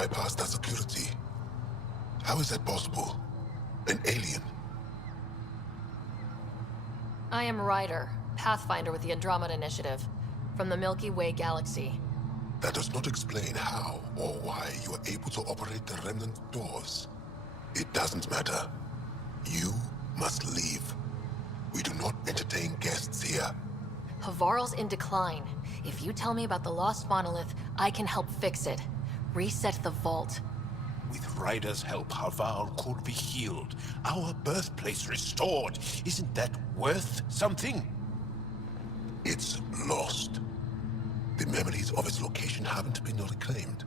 bypass that security. How is that possible? An alien? I am Ryder, Pathfinder with the Andromeda Initiative, from the Milky Way galaxy. That does not explain how or why you are able to operate the remnant doors. It doesn't matter. You must leave. We do not entertain guests here. Havarl's in decline. If you tell me about the lost monolith, I can help fix it. Reset the vault. With Ryder's help, Havarl could be healed. Our birthplace restored. Isn't that worth something? It's lost. The memories of its location haven't been reclaimed.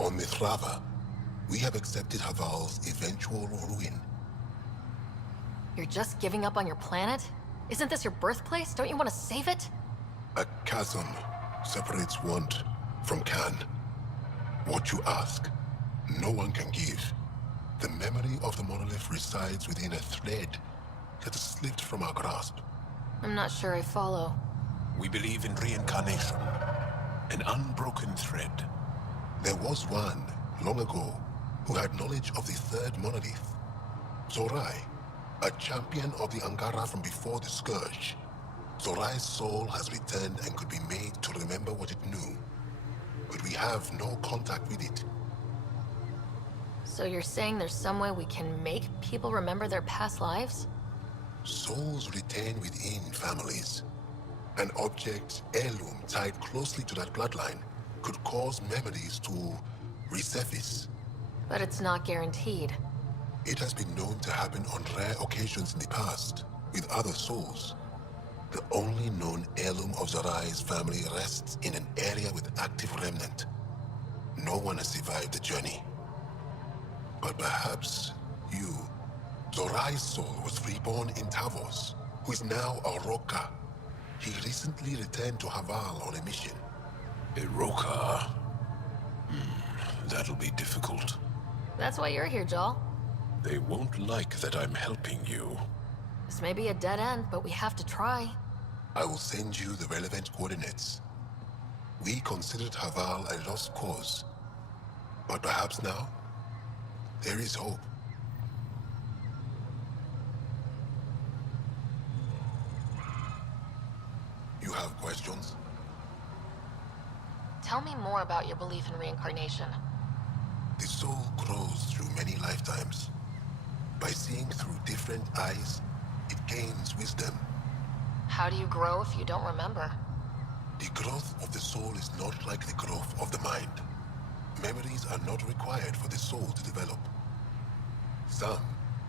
On Mithrava, we have accepted Havarl's eventual ruin. You're just giving up on your planet? Isn't this your birthplace? Don't you want to save it? A chasm separates want from can. What you ask, no one can give. The memory of the monolith resides within a thread that has slipped from our grasp. I'm not sure I follow. We believe in reincarnation. An unbroken thread. There was one, long ago, who had knowledge of the third monolith. Zorai, a champion of the Angara from before the Scourge. Zorai's soul has returned and could be made to remember what it knew. But we have no contact with it. So you're saying there's some way we can make people remember their past lives? Souls retain within families. An object, heirloom, tied closely to that bloodline could cause memories to resurface. But it's not guaranteed. It has been known to happen on rare occasions in the past, with other souls. The only known heirloom of Zorai's family rests in an area with active remnant. No one has survived the journey. But perhaps you. Zorai's soul was reborn in Tavos, who is now a Roka. He recently returned to Havarl on a mission. Iroka. That'll be difficult. That's why you're here, Jal. They won't like that I'm helping you. This may be a dead end, but we have to try. I will send you the relevant coordinates. We considered Havarl a lost cause. But perhaps now, there is hope. You have questions? Tell me more about your belief in reincarnation. The soul grows through many lifetimes. By seeing through different eyes, it gains wisdom. How do you grow if you don't remember? The growth of the soul is not like the growth of the mind. Memories are not required for the soul to develop. Some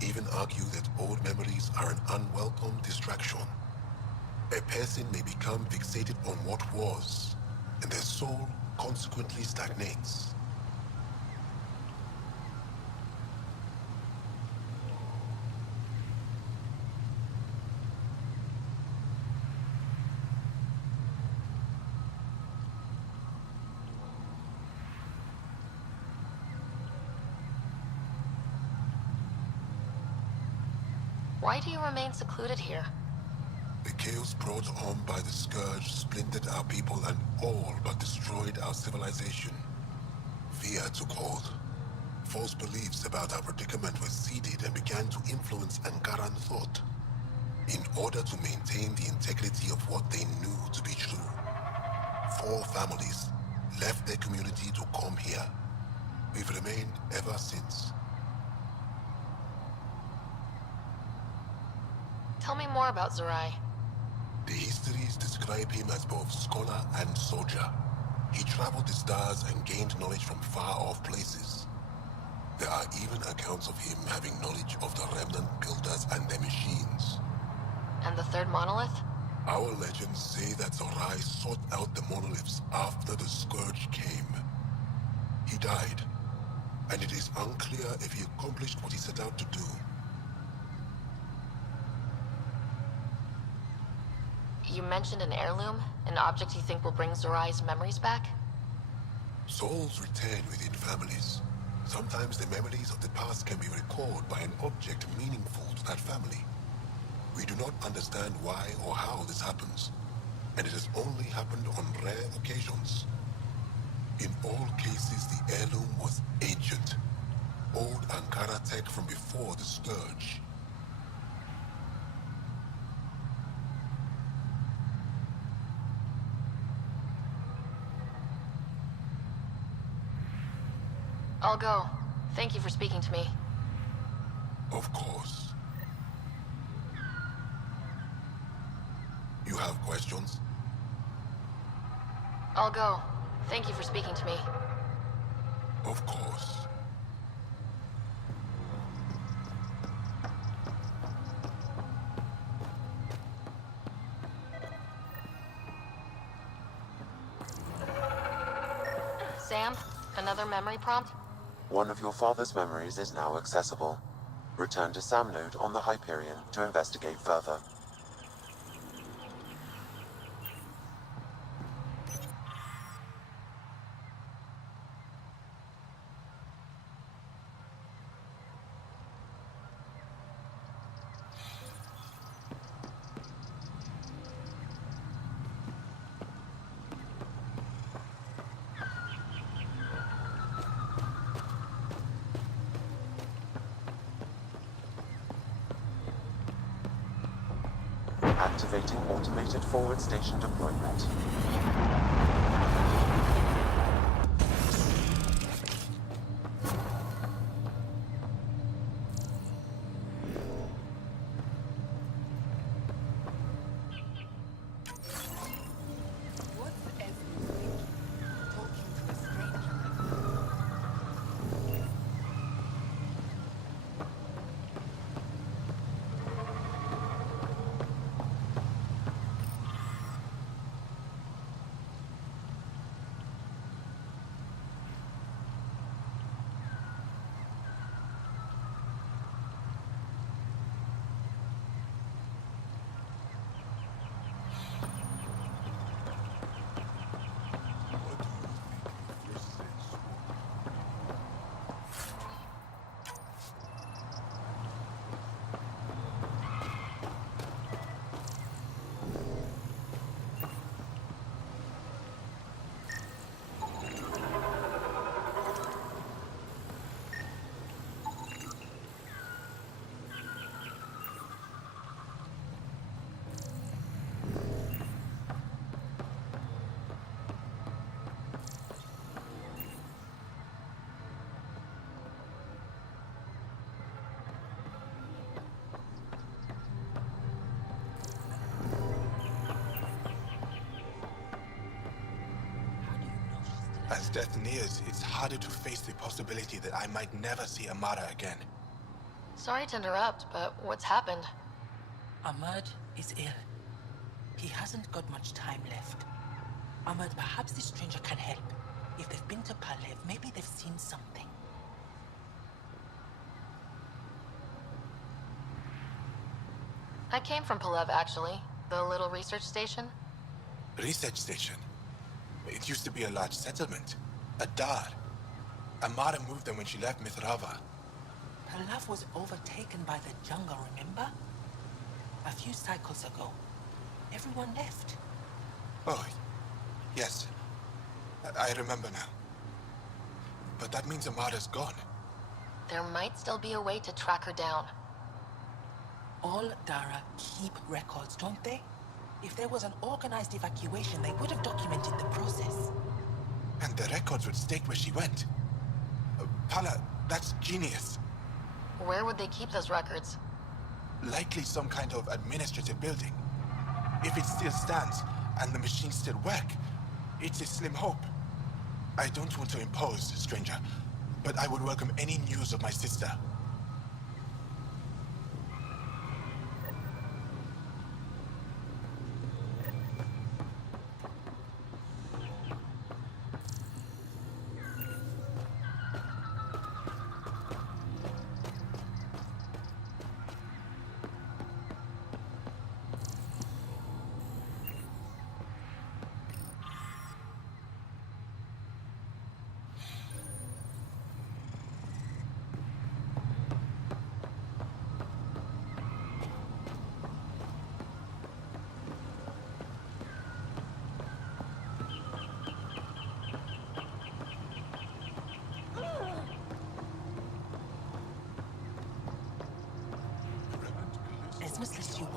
even argue that old memories are an unwelcome distraction. A person may become fixated on what was, and their soul consequently stagnates. Why do you remain secluded here? The chaos brought on by the Scourge splintered our people and all but destroyed our civilization. Fear took hold. False beliefs about our predicament were seeded and began to influence Angaran thought. In order to maintain the integrity of what they knew to be true, 4 families left their community to come here. We've remained ever since. Tell me more about Zorai. The histories describe him as both scholar and soldier. He traveled the stars and gained knowledge from far-off places. There are even accounts of him having knowledge of the remnant builders and their machines. And the third monolith? Our legends say that Zorai sought out the monoliths after the Scourge came. He died, and it is unclear if he accomplished what he set out to do. You mentioned an heirloom, an object you think will bring Zorai's memories back? Souls return within families. Sometimes the memories of the past can be recalled by an object meaningful to that family. We do not understand why or how this happens, and it has only happened on rare occasions. In all cases, the heirloom was ancient. Old Ankara tech from before the Scourge. I'll go. Thank you for speaking to me. Of course. You have questions? I'll go. Thank you for speaking to me. Of course. Sam, another memory prompt? One of your father's memories is now accessible. Return to Sam Node on the Hyperion to investigate further. Activating automated forward station deployment. As death nears, it's harder to face the possibility that I might never see Amara again. Sorry to interrupt, but what's happened? Ahmad is ill. He hasn't got much time left. Ahmad, perhaps this stranger can help. If they've been to Palev, maybe they've seen something. I came from Palev, actually. The little research station. Research station. It used to be a large settlement. A dar. Amara moved them when she left Mithrava. Palev was overtaken by the jungle, remember? A few cycles ago. Everyone left. Oh, yes. I remember now. But that means Amara's gone. There might still be a way to track her down. All Dara keep records, don't they? If there was an organized evacuation, they would have documented the process. And the records would state where she went. Pala, that's genius. Where would they keep those records? Likely some kind of administrative building. If it still stands, and the machines still work, it's a slim hope. I don't want to impose, stranger, but I would welcome any news of my sister.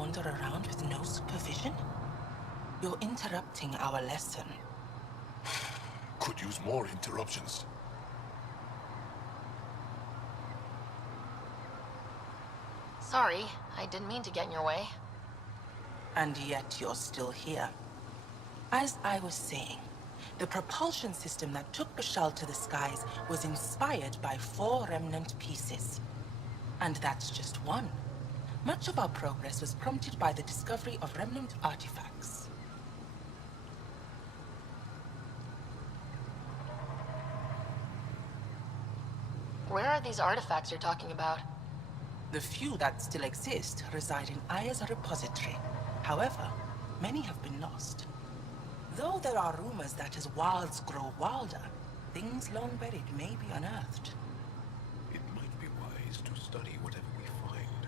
wander around with no supervision? You're interrupting our lesson. Could use more interruptions. Sorry, I didn't mean to get in your way. And yet you're still here. As I was saying, the propulsion system that took Bashal to the skies was inspired by 4 remnant pieces. And that's just one. Much of our progress was prompted by the discovery of remnant artifacts. Where are these artifacts you're talking about? The few that still exist reside in Aya's repository. However, many have been lost. Though there are rumors that as wilds grow wilder, things long buried may be unearthed. It might be wise to study whatever we find.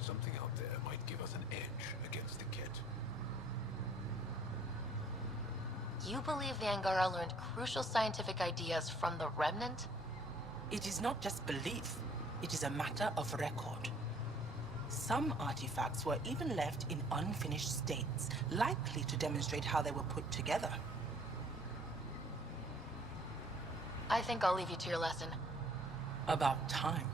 Something out there might give us an edge against the Kett. You believe the Angara learned crucial scientific ideas from the Remnant? It is not just belief, it is a matter of record. Some artifacts were even left in unfinished states, likely to demonstrate how they were put together. I think I'll leave you to your lesson. About time.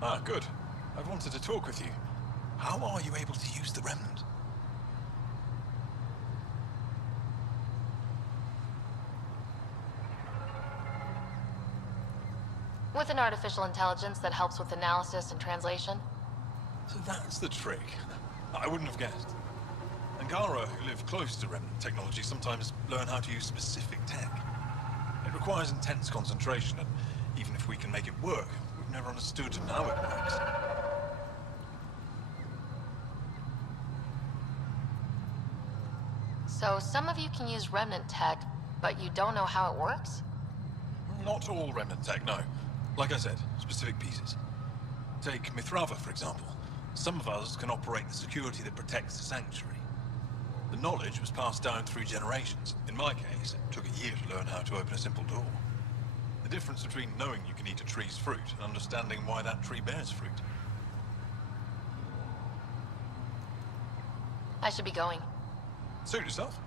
Ah, good. I've wanted to talk with you. How are you able to use the Remnant? With an artificial intelligence that helps with analysis and translation. So that's the trick. I wouldn't have guessed. Angara, who live close to Remnant technology, sometimes learn how to use specific tech. It requires intense concentration, and even if we can make it work, we've never understood how it works. So some of you can use Remnant tech, but you don't know how it works? Not all Remnant tech, no. Like I said, specific pieces. Take Mithrava, for example. Some of us can operate the security that protects the sanctuary. The knowledge was passed down through generations. In my case, it took a year to learn how to open a simple door. The difference between knowing you can eat a tree's fruit and understanding why that tree bears fruit. I should be going. Suit yourself.